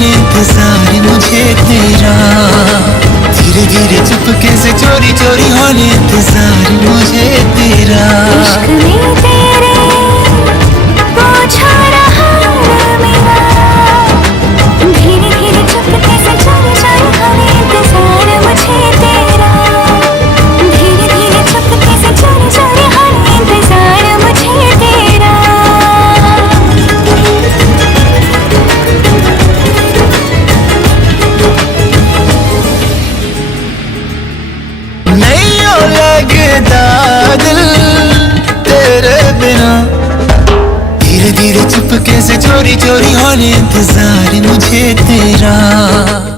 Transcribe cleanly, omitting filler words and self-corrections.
इंतजार मुझे तेरा, धीरे धीरे चुपके से चोरी चोरी होने इंतजार मुझे तेरा। इश्क में तेरे पूछा रहा मेरा, धीरे धीरे चुपके से चोरी चोरी होने इंतजार मुझे तेरा, धीरे धीरे चुपके से चोरी चोरी होने इंतजार मुझे तेरा। लगता दिल तेरे बिना, धीरे धीरे चुपके से चोरी चोरी होने इंतजार मुझे तेरा।